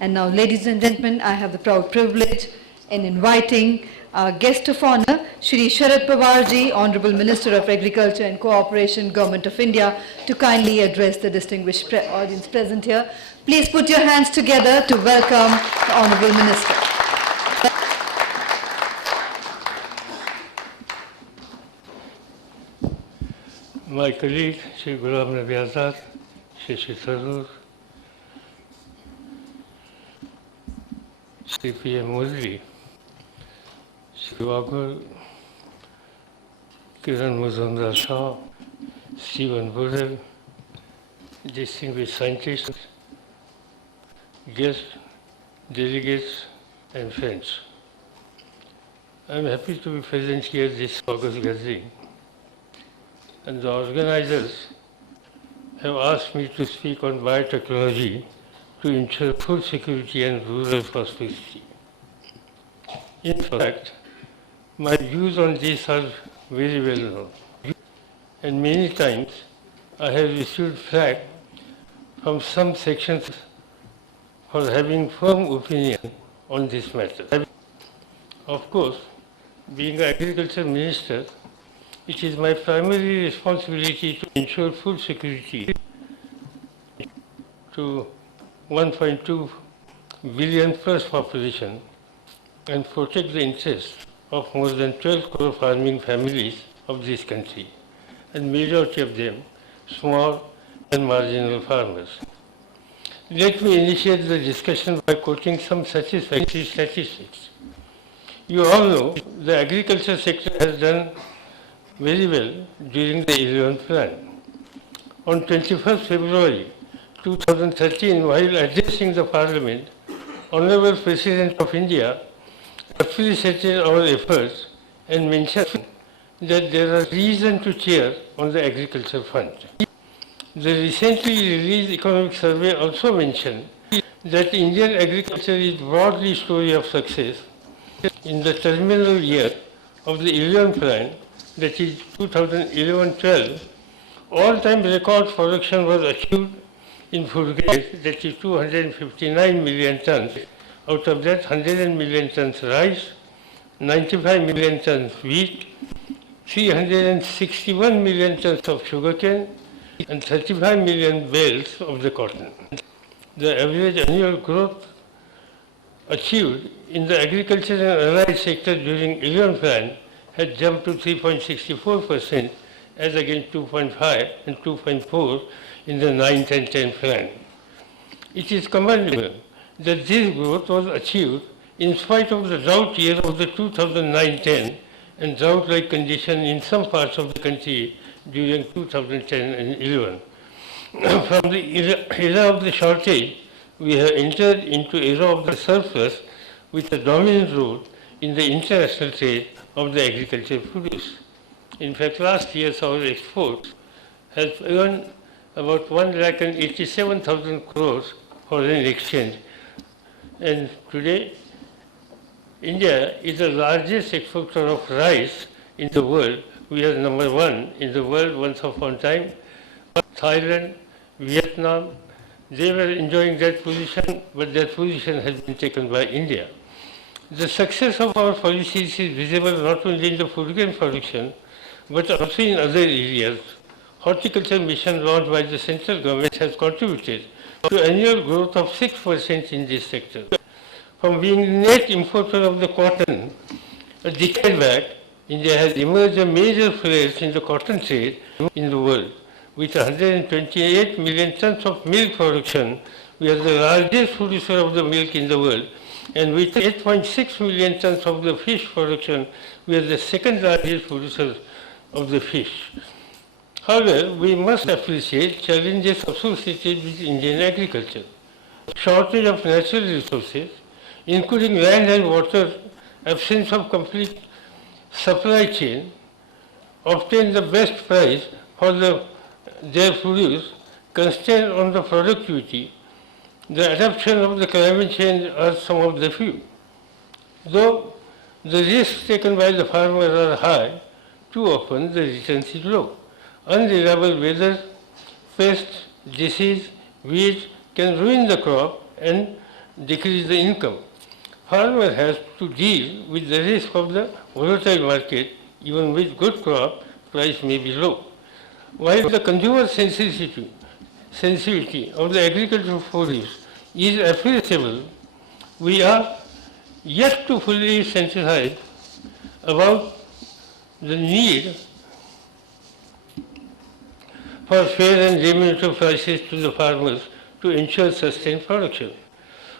And now, ladies and gentlemen, I have the proud privilege in inviting our guest of honor, Shri SHARAD PAWAR ji, Honorable Minister of Agriculture and Cooperation, Government of India, to kindly address the distinguished audience present here. Please put your hands together to welcome the Honorable Minister. My colleague, Shri Ghulam Nabi Azad, Shri Sarur, Shri P.M. Modi, Shri Wagul, Kiran Muzumdar Shah, Stephen Budel, distinguished scientists, guests, delegates, and friends. I am happy to be present here this August gathering. And the organizers have asked me to speak on biotechnology to ensure food security and rural prosperity. In fact, my views on this are very well known. And many times I have received flack from some sections for having firm opinion on this matter. Of course, being an agriculture minister, it is my primary responsibility to ensure food security to 1.2 billion plus population and protect the interests of more than 12 crore farming families of this country, and majority of them small and marginal farmers. Let me initiate the discussion by quoting some satisfactory statistics. You all know the agriculture sector has done very well during the 11th plan. On 21st February 2013, while addressing the Parliament, Honorable President of India appreciated our efforts and mentioned that there is reason to cheer on the agriculture fund. The recently released economic survey also mentioned that Indian agriculture is broadly a story of success. In the terminal year of the 11th plan, that is 2011-12, all-time record production was achieved in food grains, that is 259 million tons. Out of that, 100 million tons rice, 95 million tons wheat, 361 million tons of sugarcane, and 35 million bales of the cotton. The average annual growth achieved in the agriculture and allied sector during 11th plan had jumped to 3.64% as against 2.5 and 2.4 in the 9th and 10th plan. It is commendable that this growth was achieved in spite of the drought year of the 2009-10 and drought-like condition in some parts of the country during 2010 and 11. From the era of the shortage, we have entered into era of the surplus with a dominant role in the international trade of the agricultural produce. In fact, last year our exports has earned about 1,87,000 crores foreign exchange. And today, India is the largest exporter of rice in the world. We are number one in the world once upon a time. Thailand, Vietnam, they were enjoying that position, but that position has been taken by India. The success of our policies is visible not only in the food grain production, but also in other areas. Horticulture mission launched by the central government has contributed to annual growth of 6% in this sector. From being net importer of the cotton a decade back, India has emerged a major player in the cotton trade in the world. With 128 million tons of milk production, we are the largest producer of the milk in the world. And with 8.6 million tons of the fish production, we are the second largest producer of the fish. However, we must appreciate challenges associated with Indian agriculture. Shortage of natural resources, including land and water, absence of complete supply chain, obtain the best price for their produce, constraint on the productivity, the adoption of the climate change are some of the few. Though the risks taken by the farmers are high, too often the returns is low. Unreliable weather, pests, disease, weeds can ruin the crop and decrease the income. Farmer has to deal with the risk of the volatile market. Even with good crop, price may be low. While the consumer sensitivity of the agricultural produce is appreciable, we are yet to fully sensitize about the need for fair and remunerative prices to the farmers to ensure sustained production.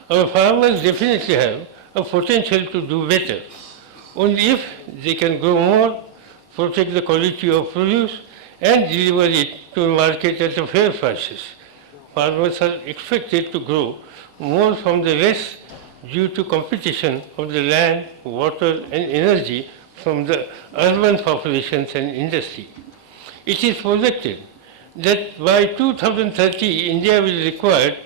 Our farmers definitely have a potential to do better, only if they can grow more, protect the quality of produce, and deliver it to the market at fair prices. Farmers are expected to grow more from the less due to competition of the land, water, and energy from the urban populations and industry. It is projected that by 2030, India will require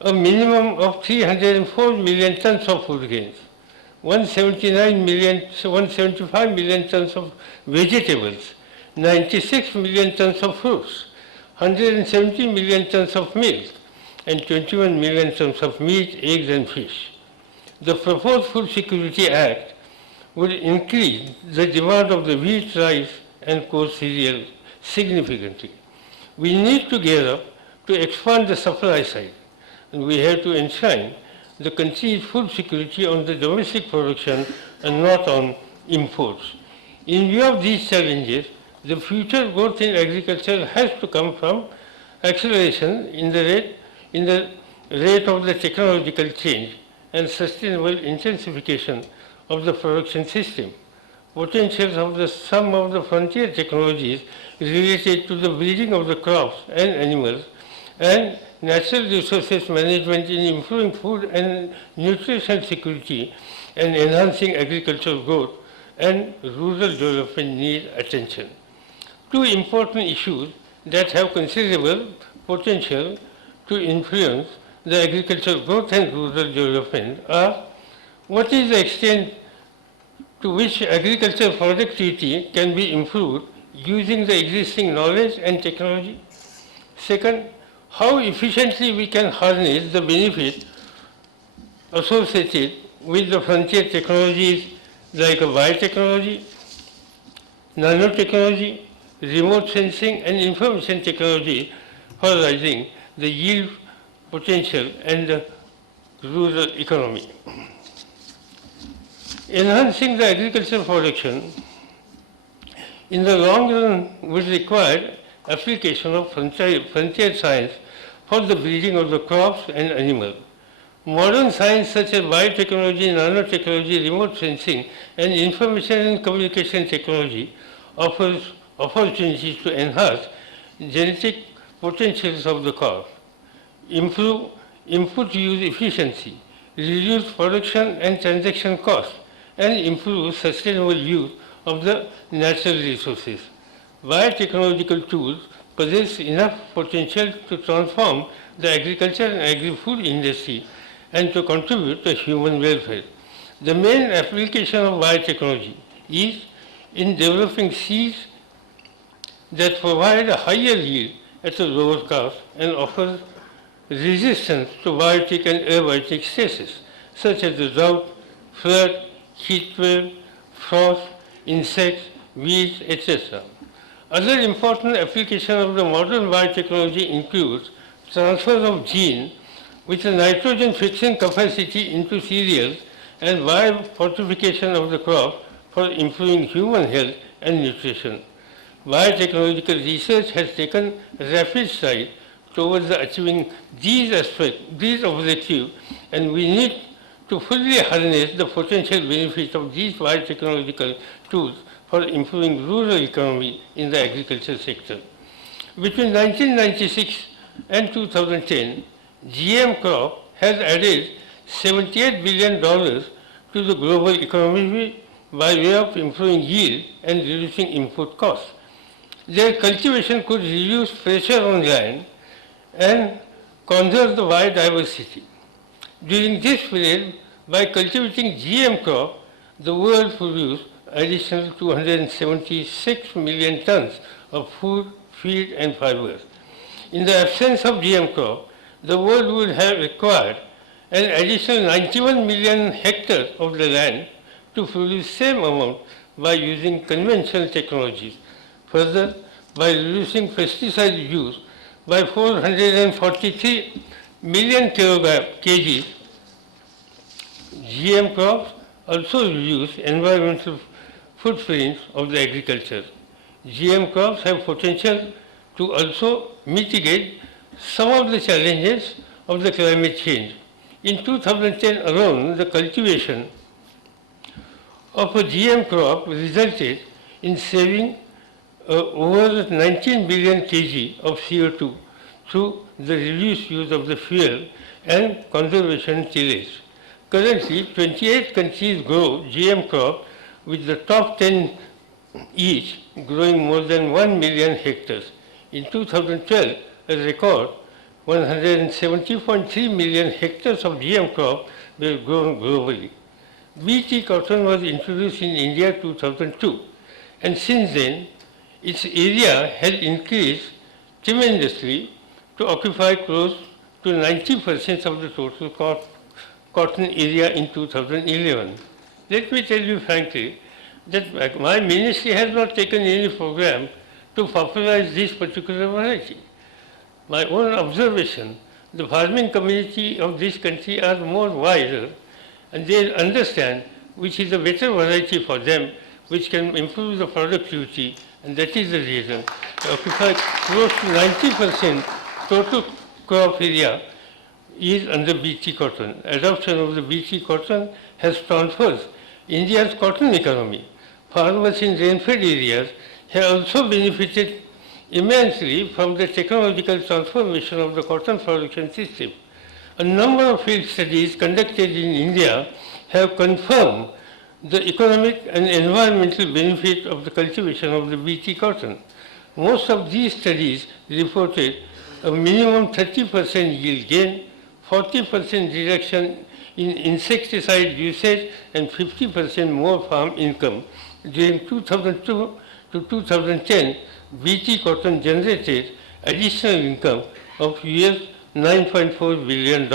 a minimum of 304 million tons of food grains, 175 million tons of vegetables, 96 million tons of fruits, 170 million tons of milk, and 21 million tons of meat, eggs, and fish. The proposed Food Security Act would increase the demand of the wheat, rice, and coarse cereal significantly. We need to gear up to expand the supply side, and we have to enshrine the country's food security on the domestic production and not on imports. In view of these challenges, the future growth in agriculture has to come from acceleration in the rate of the technological change and sustainable intensification of the production system. Potentials of some of the frontier technologies related to the breeding of the crops and animals and natural resources management in improving food and nutrition security and enhancing agricultural growth and rural development need attention. Two important issues that have considerable potential to influence the agricultural growth and rural development are: what is the extent to which agricultural productivity can be improved using the existing knowledge and technology? Second, how efficiently we can harness the benefit associated with the frontier technologies like biotechnology, nanotechnology, remote sensing, and information technology for rising the yield potential and the rural economy. Enhancing the agricultural production in the long run would require application of frontier science for the breeding of the crops and animals. Modern science such as biotechnology, nanotechnology, remote sensing, and information and communication technology offers opportunities to enhance genetic potentials of the crop, improve input use efficiency, reduce production and transaction costs, and improve sustainable use of the natural resources. Biotechnological tools possess enough potential to transform the agriculture and agri-food industry and to contribute to human welfare. The main application of biotechnology is in developing seeds that provide a higher yield at a lower cost and offer resistance to biotic and abiotic stresses such as the drought, flood, heat wave, frost, insects, weeds, etc. Other important application of the modern biotechnology includes transfer of gene with a nitrogen fixing capacity into cereals and biofortification of the crop for improving human health and nutrition. Biotechnological research has taken rapid strides towards achieving these objectives, and we need to fully harness the potential benefits of these biotechnological tools for improving rural economy in the agriculture sector. Between 1996 and 2010, GM crop has added $78 billion to the global economy by way of improving yield and reducing input costs. Their cultivation could reduce pressure on land and conserve the biodiversity. During this period, by cultivating GM crop, the world produced additional 276 million tons of food, feed, and fibers. In the absence of GM crop, the world would have required an additional 91 million hectares of the land to produce same amount by using conventional technologies. Further, by reducing pesticide use by 443 million kg, GM crops also reduce environmental footprints of the agriculture. GM crops have potential to also mitigate some of the challenges of the climate change. In 2010 alone, the cultivation of a GM crop resulted in saving over 19 billion kg of CO2 through the reduced use of the fuel and conservation tillage. Currently, 28 countries grow GM crop, with the top 10 each growing more than 1 million hectares. In 2012, a record 170.3 million hectares of GM crop were grown globally. BT cotton was introduced in India 2002, and since then, its area has increased tremendously to occupy close to 90% of the total cotton area in 2011. Let me tell you frankly that my ministry has not taken any program to popularize this particular variety. My own observation, the farming community of this country are more wiser, and they understand which is a better variety for them, which can improve the productivity, and that is the reason to occupy close to 90% total crop area is under BT cotton. Adoption of the BT cotton has transformed India's cotton economy. Farmers in rain-fed areas have also benefited immensely from the technological transformation of the cotton production system. A number of field studies conducted in India have confirmed the economic and environmental benefit of the cultivation of the BT cotton. Most of these studies reported a minimum 30% yield gain, 40% reduction in insecticide usage, and 50% more farm income. During 2002 to 2010, BT cotton generated additional income of US $9.4 billion.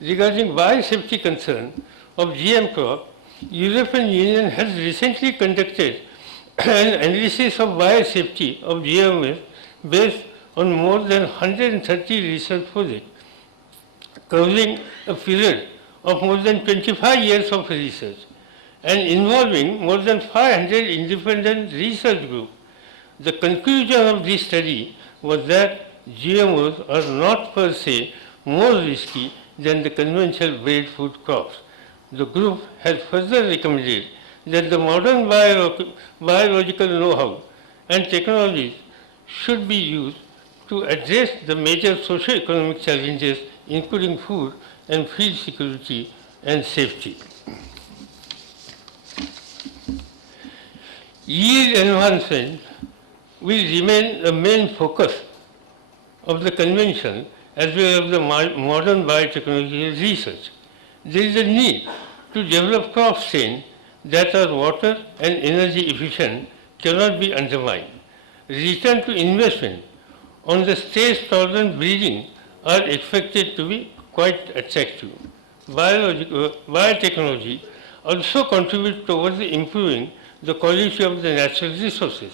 Regarding biosafety concern of GM crop, European Union has recently conducted an analysis of biosafety of GMOs based on more than 130 research projects, covering a period of more than 25 years of research and involving more than 500 independent research groups. The conclusion of this study was that GMOs are not per se more risky than the conventional bred food crops. The group has further recommended that the modern biological know-how and technologies should be used to address the major socio-economic challenges, including food and feed security and safety. Yield enhancement will remain a main focus of the convention as well as the modern biotechnological research. There is a need to develop crop strains that are water and energy efficient, cannot be undermined. Return to investment on the stress-tolerant breeding are expected to be quite attractive. Biotechnology also contributes towards improving the quality of the natural resources.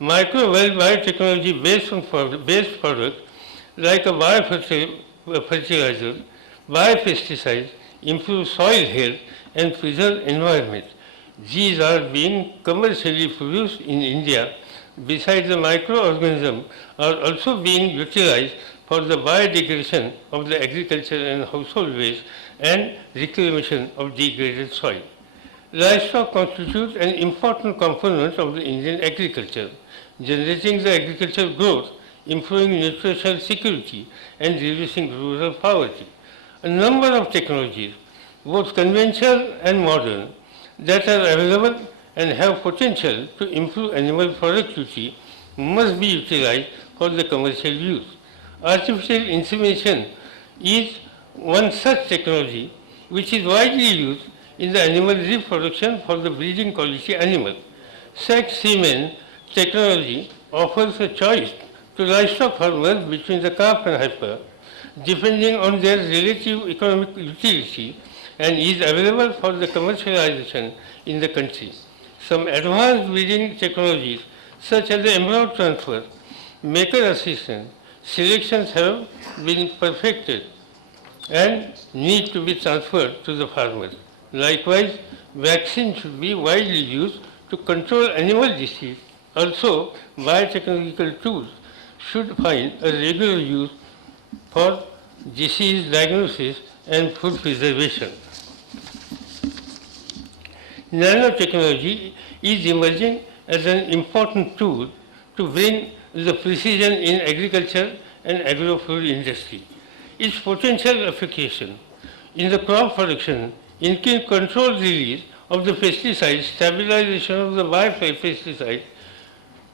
Microbial biotechnology based on base products like a biofertilizer, biopesticides, improve soil health and preserve environment. These are being commercially produced in India. Besides, the microorganisms are also being utilized for the biodegradation of the agriculture and household waste and reclamation of degraded soil. Livestock constitutes an important component of the Indian agriculture, generating the agricultural growth, improving nutritional security, and reducing rural poverty. A number of technologies, both conventional and modern, that are available and have potential to improve animal productivity must be utilized for the commercial use. Artificial insemination is one such technology which is widely used in the animal reproduction for the breeding quality animal. Sex semen technology offers a choice to livestock farmers between the calf and heifer. depending on their relative economic utility and is available for the commercialization in the country. Some advanced breeding technologies such as the embryo transfer, maker assistance, selections have been perfected and need to be transferred to the farmers. Likewise, vaccines should be widely used to control animal disease. Also, biotechnological tools should find a regular use for disease diagnosis and food preservation. Nanotechnology is emerging as an important tool to bring the precision in agriculture and agro-food industry. Its potential application in the crop production include controlled release of the pesticides, stabilization of the biopesticide,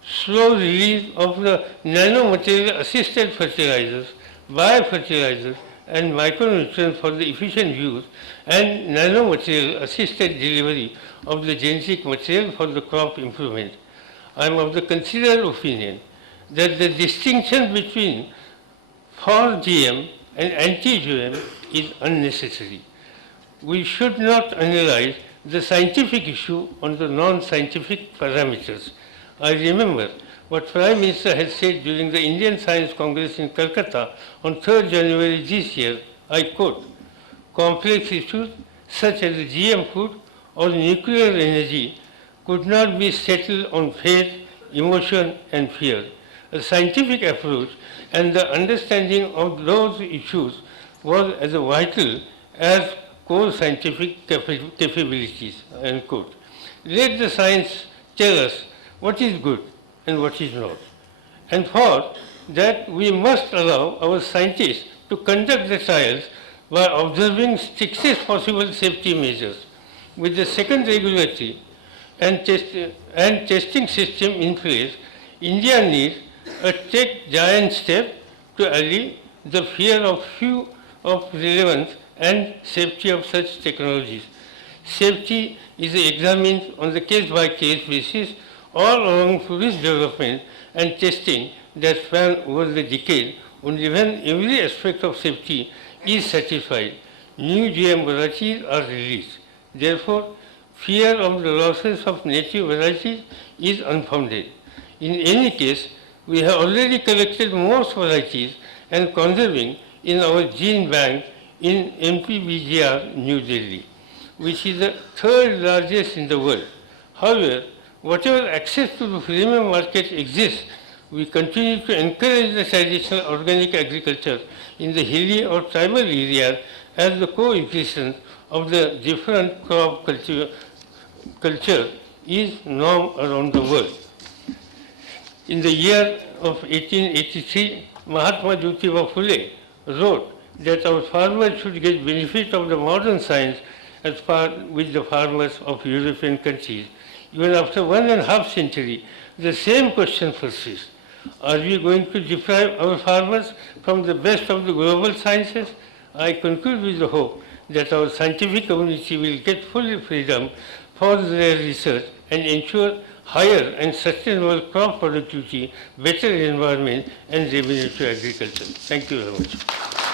slow release of the nanomaterial assisted fertilizers, biofertilizers, and micronutrients for the efficient use, and nanomaterial assisted delivery of the genetic material for the crop improvement. I am of the considered opinion that the distinction between for GM and anti-GM is unnecessary. We should not analyze the scientific issue on the non-scientific parameters. I remember what Prime Minister had said during the Indian Science Congress in Calcutta on 3rd January this year, I quote, "Complex issues such as GM food or nuclear energy could not be settled on faith, emotion, and fear. A scientific approach and the understanding of those issues was as vital as core scientific capabilities," end quote. Let the science tell us what is good and what is not. And for that, we must allow our scientists to conduct the trials by observing strictest possible safety measures. With the second regulatory and testing system in place, India needs a tech giant step to allay the fear of few of relevance and safety of such technologies. Safety is examined on the case-by-case basis all along tourist development and testing that span over the decade. Only when every aspect of safety is satisfied, new GM varieties are released. Therefore, fear of the losses of native varieties is unfounded. In any case, we have already collected most varieties and conserving in our gene bank in MPBGR, New Delhi, which is the third largest in the world. However, whatever access to the premium market exists, we continue to encourage the traditional organic agriculture in the hilly or tribal areas as the coexistence of the different crop culture is norm around the world. In the year of 1883, Mahatma Jyotiba Phule wrote that our farmers should get benefit of the modern science as par with the farmers of European countries. Even after 1.5 centuries, the same question persists. Are we going to deprive our farmers from the best of the global sciences? I conclude with the hope that our scientific community will get full freedom for their research and ensure higher and sustainable crop productivity, better environment, and revenue to agriculture. Thank you very much.